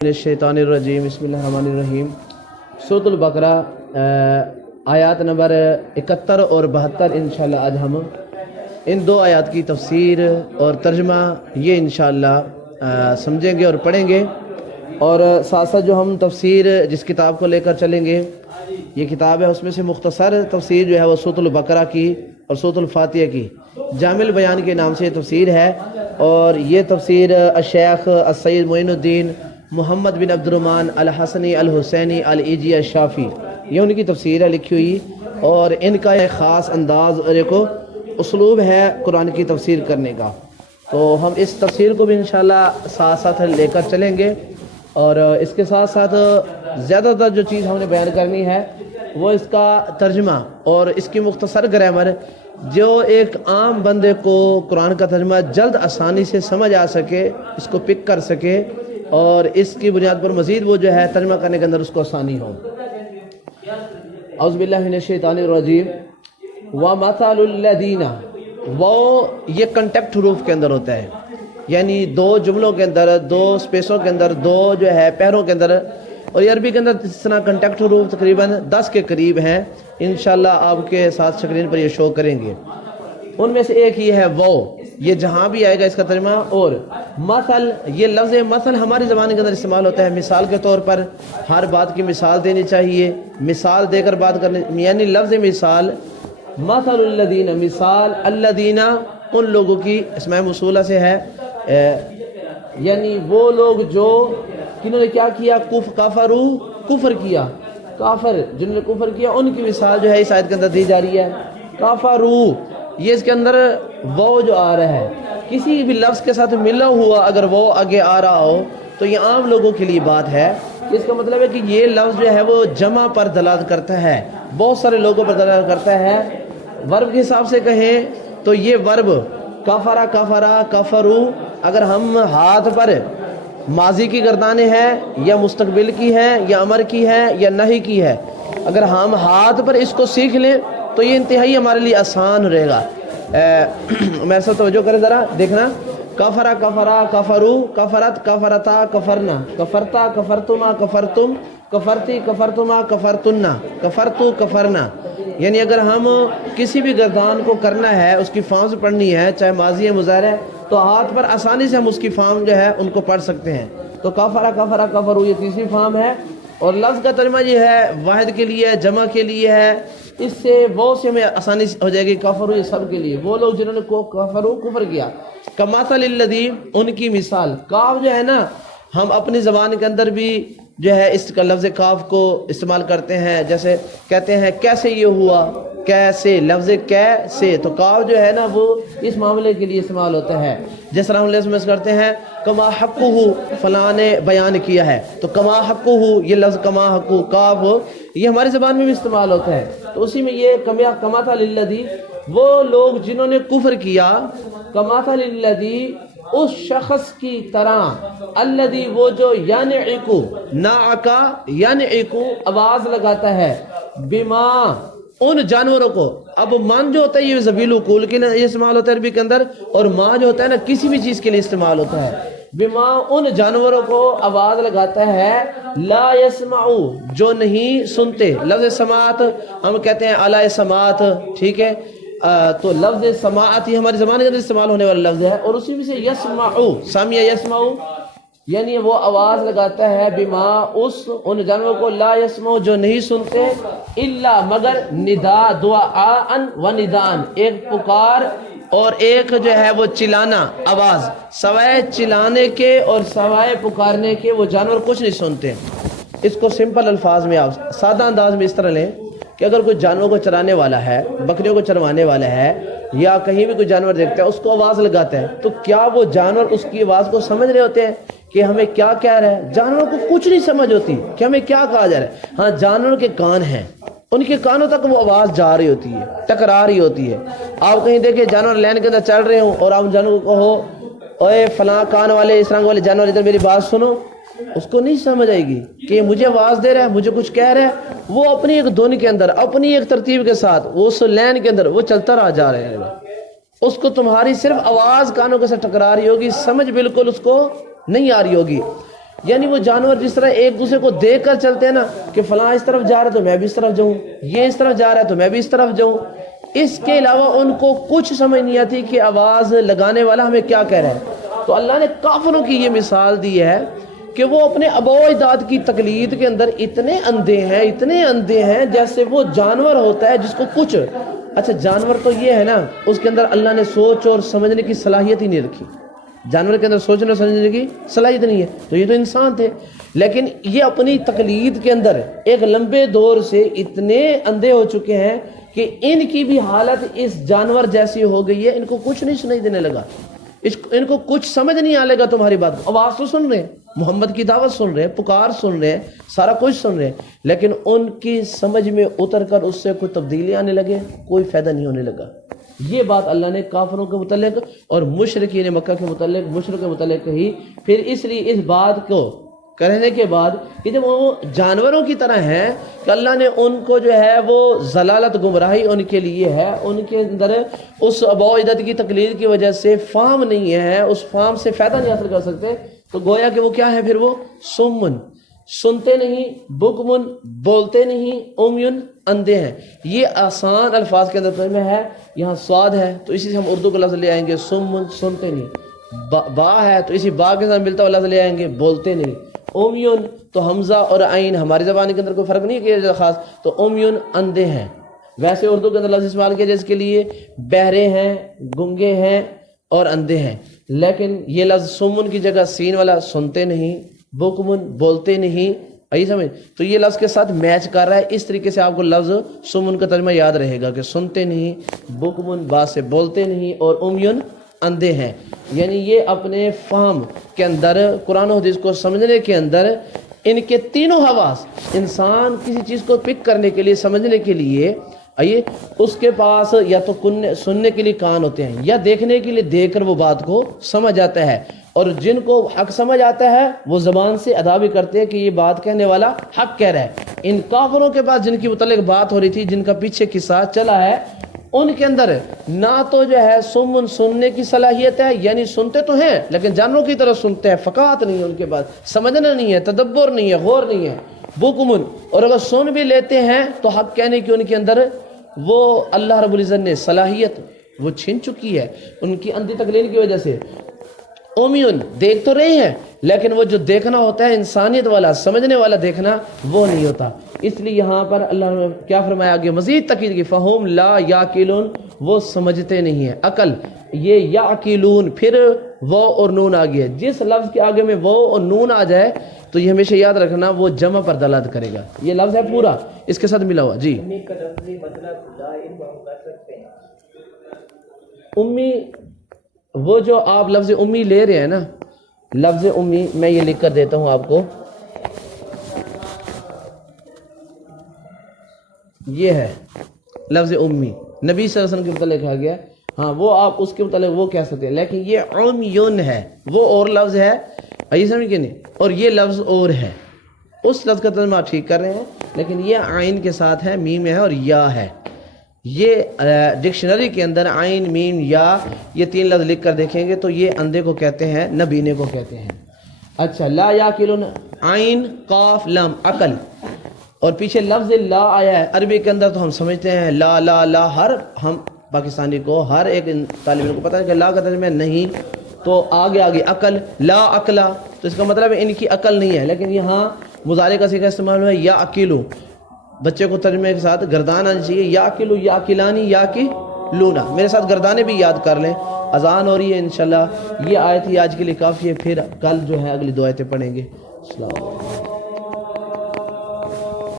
शैतानिर्रजीम बिस्मिल्लाहिर्रहमानिर्रहीम। सूरत अल-बकरा आयत नंबर 71 और 72 इंशाल्लाह आज हम इन दो आयत की तफसीर और तर्जमा ये इंशाल्लाह समझेंगे और पढ़ेंगे। और साथ साथ जो हम तफसीर जिस किताब को लेकर चलेंगे ये किताब है, उसमें से मुख्तसर तफसीर जो है वो सूरत अल-बकरा की और सूरत अल-फातिहा की जामिल बयान के नाम से ये तफसीर है। और ये तफसीर शेख सैयद मोइनुद्दीन मोहम्मद बिन अब्दुर्रहमान अल हसनी अल हुसैनी अल इजी अल शाफी, ये उनकी तफसीर है लिखी हुई। और इनका एक ख़ास अंदाज़ और एक उसलूब है कुरान की तफसीर करने का। तो हम इस तफसीर को भी इंशाल्लाह साथ साथ लेकर चलेंगे। और इसके साथ साथ ज़्यादातर जो चीज़ हमने बयान करनी है वो इसका तर्जमा और इसकी मुख्तसर ग्रामर, जो एक आम बंदे को कुरान का तर्जमा जल्द आसानी से समझ आ सके, इसको पिक कर सके और इसकी बुनियाद पर मज़ीद वो जो है तर्जमा करने के अंदर उसको आसानी हो। औज़ु बिल्लाहि मिनश शैतानिर रजीम। व मथलुल लदीना, वो ये कंटेक्ट हुरूफ के अंदर होता है, यानी दो जुमलों के अंदर, दो स्पेसों के अंदर, दो जो है पैरों के अंदर। और अरबी के अंदर इस तरह कंटेक्ट हुरूफ तकरीबन 10 के करीब हैं। इंशाल्लाह आपके साथ स्क्रीन पर ये शो करेंगे। उनमें से एक ये है वो, ये जहाँ भी आएगा इसका तर्जुमा। और मसल, ये लफ्ज़ मसल हमारी ज़बान के अंदर इस्तेमाल होता है मिसाल के तौर पर। हर बात की मिसाल देनी चाहिए, मिसाल देकर बात करनी, यानी लफ्ज़ मिसाल। मसलुल्लदीना, मिसाल अल्लदीना उन लोगों की इसमें मौसूला से है, यानी वो लोग जो किन्होंने क्या किया, काफरू, कुफर किया, काफर जिन्होंने कुफर किया उनकी मिसाल जो है इस आयत के अंदर दी जा रही है। काफरू, ये इसके अंदर वो जो आ रहा है किसी भी लफ्ज़ के साथ मिला हुआ अगर वो आगे आ रहा हो तो ये आम लोगों के लिए बात है। इसका मतलब है कि ये लफ्ज़ जो है वो जमा पर दलालत करता है, बहुत सारे लोगों पर दलालत करता है। वर्ब के हिसाब से कहें तो ये वर्ब कफरा, कफरा, कफरू, अगर हम हाथ पर माजी की गर्दानें हैं या मुस्तकबिल की है या अमर की है या नहीं की है, अगर हम हाथ पर इसको सीख लें तो ये इंतहाई हमारे लिए आसान रहेगा। मेरे साथ तवज्जो करें ज़रा, देखना। कफरा, कफरा, कफरू, कफरत, कफरता, कफरना, कफरता, कफरतुमा, कफरतुम, कफरती, कफरतुमा, कफरतुन्ना, कफरतु, कफरना। यानी अगर हम किसी भी गर्दान को करना है, उसकी फॉर्म्स पढ़नी है, चाहे माजी है मुज़ारिह है, तो हाथ पर आसानी से हम उसकी फॉर्म जो है उनको पढ़ सकते हैं। तो कफरा, कफरा, कफरू ये तीसरी फॉर्म है। और लफ्ज़ का तर्जुमा ये है वाहिद के लिए है, जमा के लिए है। इससे बहुत से हमें आसानी हो जाएगी। कफरू ये सब के लिए, वो लोग जिन्होंने को कफरू कुफर किया। कमासलिल्लज़ी, उनकी मिसाल। काफ जो है ना, हम अपनी ज़बान के अंदर भी जो है इसका लफ्ज़ काफ को इस्तेमाल करते हैं। जैसे कहते हैं कैसे ये हुआ, कैसे, लफ्ज़ कैसे, तो काफ जो है ना वो इस मामले के लिए इस्तेमाल होता है। जिस तरह हम लफ्ज़ करते हैं कमा हक़्क़ुहु, फलां ने बयान किया है, तो कमा हक़्क़ुहु ये लफ्ज़ कमा हक़्क़ु काफ ये हमारी ज़बान में भी इस्तेमाल होता है। तो उसी में ये कमा था लिल्लज़ी, वो लोग जिन्होंने कुफ्र किया, कमा था लिल्लज़ी उस शख्स की तरह, अल्लज़ी वो जो यानिकु, नाअका यानिकु आवाज़ लगाता है, बिमा उन जानवरों को। अब मान जो होता है ये ज़बील उकूल के लिए इस्तेमाल होता है अरबी के अंदर, और माँ जो होता है ना किसी भी चीज़ के लिए इस्तेमाल होता है। बिमा उन जानवरों को आवाज़ लगाता है, ला यस्माउ जो नहीं सुनते। लफ्ज़ समात हम कहते हैं अला समात, ठीक है। तो लफ्ज़ समात ही हमारी ज़बान के अंदर इस्तेमाल होने वाला लफ्ज़ है। और उसी में से यस्माउ, सामिया यस्माउ, यानी वो आवाज़ लगाता है, बिमा उस उन जानवरों को, ला यस्माउ जो नहीं सुनते, इल्ला मगर, निदा दुआअन व निदान, एक पुकार और एक जो है वो चिल्लाना, आवाज़। सवाए चिल्लाने के और सवाए पुकारने के वो जानवर कुछ नहीं सुनते। इसको सिंपल अल्फाज में आप सादा अंदाज में इस तरह लें कि अगर कोई जानवरों को चराने वाला है, बकरियों को चरवाने वाला है, या कहीं भी कोई जानवर देखता है उसको आवाज़ लगाता है, तो क्या वो जानवर उसकी आवाज़ को समझ रहे होते हैं कि हमें क्या कह रहा है? जानवरों को कुछ नहीं समझ होती कि हमें क्या कहा जा रहा है। हाँ, जानवरों के कान हैं, उनके कानों तक वो आवाज़ जा रही होती है, टकरा रही होती है। आप कहीं देखिए जानवर लाइन के अंदर चल रहे हो और आप जानवर को कहो, ओए फलां कान वाले, इस रंग वाले जानवर इधर मेरी बात सुनो, उसको नहीं समझ आएगी कि मुझे आवाज़ दे रहा है, मुझे कुछ कह रहा है। वो अपनी एक धुन के अंदर, अपनी एक तरतीब के साथ वो उस लाइन के अंदर वो चलता रहा जा रहा है। उसको तुम्हारी सिर्फ आवाज़ कानों के साथ टकरा रही होगी, समझ बिल्कुल उसको नहीं आ रही होगी। یعنی وہ جانور جس طرح ایک دوسرے کو دیکھ کر چلتے ہیں نا کہ فلاں اس طرف جا رہا ہے تو میں بھی اس طرف جاؤں، یہ اس طرف جا رہا ہے تو میں بھی اس طرف جاؤں، اس کے علاوہ ان کو کچھ سمجھ نہیں آتی کہ آواز لگانے والا ہمیں کیا کہہ رہا ہے۔ تو اللہ نے کافروں کی یہ مثال دی ہے کہ وہ اپنے آباء و اجداد کی تقلید کے اندر اتنے اندھے ہیں جیسے وہ جانور ہوتا ہے جس کو کچھ، اچھا جانور تو یہ ہے نا اس کے اندر اللہ نے سوچ اور سمجھنے کی صلاحیت ہی نہیں رکھی، جانور کے اندر سوچنے اور سمجھنے کی صلاحیت نہیں ہے، تو یہ تو انسان تھے، لیکن یہ اپنی تقلید کے اندر ایک لمبے دور سے اتنے اندھے ہو چکے ہیں کہ ان کی بھی حالت اس جانور جیسی ہو گئی ہے، ان کو کچھ نہیں سنائی دینے لگا، ان کو کچھ سمجھ نہیں آنے لگا تمہاری بات، آواز تو سن رہے ہیں، محمد کی دعوت سن رہے ہیں، پکار سن رہے ہیں، سارا کچھ سن رہے ہیں، لیکن ان کی سمجھ میں اتر کر اس سے کوئی تبدیلی آنے لگے، کوئی فائدہ نہیں ہونے لگا۔ یہ بات اللہ نے کافروں کے متعلق اور مشرکین مکہ کے متعلق کہی۔ پھر اس لیے اس بات کو کہنے کے بعد کہ جب وہ جانوروں کی طرح ہیں کہ اللہ نے ان کو جو ہے وہ ضلالت گمراہی ان کے لیے ہے، ان کے اندر اس آباء و اجداد کی تقلید کی وجہ سے فہم نہیں ہے، اس فہم سے فائدہ نہیں حاصل کر سکتے، تو گویا کہ وہ کیا ہے پھر وہ سمن، سنتے نہیں، بکمن بولتے نہیں، امیون اندھے ہیں۔ یہ آسان الفاظ کے اندر ترجمہ ہے، یہاں سواد ہے تو اسی سے ہم اردو کا لفظ لے آئیں گے سمن، سنتے نہیں، با ہے تو اسی با کے ساتھ ملتا ہوا لفظ لے آئیں گے بولتے نہیں، امیون تو حمزہ اور عین ہماری زبان کے اندر کوئی فرق نہیں کیا جاتا خاص، تو امیون اندھے ہیں۔ ویسے اردو کے اندر لفظ استعمال کیا جس کے لیے بہرے ہیں، گنگے ہیں اور اندھے ہیں، لیکن یہ لفظ سمن کی جگہ سین والا سنتے نہیں، بکمن بولتے نہیں، آئی سمجھ، تو یہ لفظ کے ساتھ میچ کر رہا ہے۔ اس طریقے سے آپ کو لفظ سمن کا ترجمہ یاد رہے گا کہ سنتے نہیں، بکمن بات سے بولتے نہیں، اور امیون اندھے ہیں، یعنی یہ اپنے فہم کے اندر قرآن و حدیث کو سمجھنے کے اندر ان کے تینوں حواس، انسان کسی چیز کو پک کرنے کے لیے، سمجھنے کے لیے، آئیے اس کے پاس یا تو سننے کے لیے کان ہوتے ہیں یا دیکھنے کے لیے دیکھ کر وہ بات کو سمجھ آتا ہے، اور جن کو حق سمجھ آتا ہے وہ زبان سے ادا بھی کرتے ہیں کہ یہ بات کہنے والا حق کہہ رہا ہے۔ ان کافروں کے پاس جن کی متعلق بات ہو رہی تھی، جن کا پیچھے قصہ چلا ہے، ان کے اندر نہ تو جو ہے سمن سننے کی صلاحیت ہے، یعنی سنتے تو ہیں لیکن جانوروں کی طرح سنتے ہیں، فقاہت نہیں ہے ان کے پاس، سمجھنا نہیں ہے، تدبر نہیں ہے، غور نہیں ہے، بکمن، اور اگر سن بھی لیتے ہیں تو حق کہنے کی ان کے اندر وہ اللہ رب العزت نے صلاحیت وہ چھین چکی ہے ان کی اندھی تقلید کی وجہ سے۔ اومیون دیکھ تو رہے ہیں لیکن وہ جو دیکھنا ہوتا ہے انسانیت والا، سمجھنے والا دیکھنا، وہ نہیں ہوتا۔ اس لیے یہاں پر اللہ نے کیا فرمایا آگے مزید تاکید کی، فہم لا یاقلون، وہ سمجھتے نہیں ہیں، عقل یہ یاقلون، پھر وہ اور نون آ گیا، جس لفظ کے آگے میں وہ اور نون آ جائے تو یہ ہمیشہ یاد رکھنا وہ جمع پر دلالت کرے گا، یہ لفظ ہے پورا اس کے ساتھ ملا ہوا۔ جی امی، وہ جو آپ لفظ امی لے رہے ہیں نا، لفظ امی میں یہ لکھ کر دیتا ہوں آپ کو، یہ ہے لفظ امی، نبی صلی اللہ علیہ وسلم کے متعلق کہا گیا، ہاں وہ آپ اس کے متعلق وہ کہہ سکتے ہیں، لیکن یہ عمیون ہے، وہ اور لفظ ہے، یہ سمجھ کے نہیں، اور یہ لفظ اور ہے، اس لفظ کا ترجمہ آپ ٹھیک کر رہے ہیں، لیکن یہ عین کے ساتھ ہے، میم ہے اور یا ہے۔ یہ ڈکشنری کے اندر عین، میم، یا، یہ تین لفظ لکھ کر دیکھیں گے تو یہ اندھے کو کہتے ہیں، نبینے کو کہتے ہیں۔ اچھا، لا یاقلون، عین قاف لام عقل، اور پیچھے لفظ لا آیا ہے عربی کے اندر تو ہم سمجھتے ہیں لا لا لا، ہر ہم پاکستانی کو، ہر ایک طالب علم کو پتہ ہے کہ لا کا ترجمہ نہیں، تو آگے عقل، لا عقلا، تو اس کا مطلب ہے ان کی عقل نہیں ہے، لیکن یہاں مضارع کا صیغہ استعمال ہوا ہے یا عقلو، بچے کو ترجمے کے ساتھ گردان آنی چاہیے، یا عقلو یا عقلانی یا کی لونا، میرے ساتھ گردانے بھی یاد کر لیں۔ اذان ہو رہی ہے انشاءاللہ، یہ آیت ہی آج کے لیے کافی ہے، پھر کل جو ہے اگلی دو آیتیں پڑھیں گے۔ السلام علیکم۔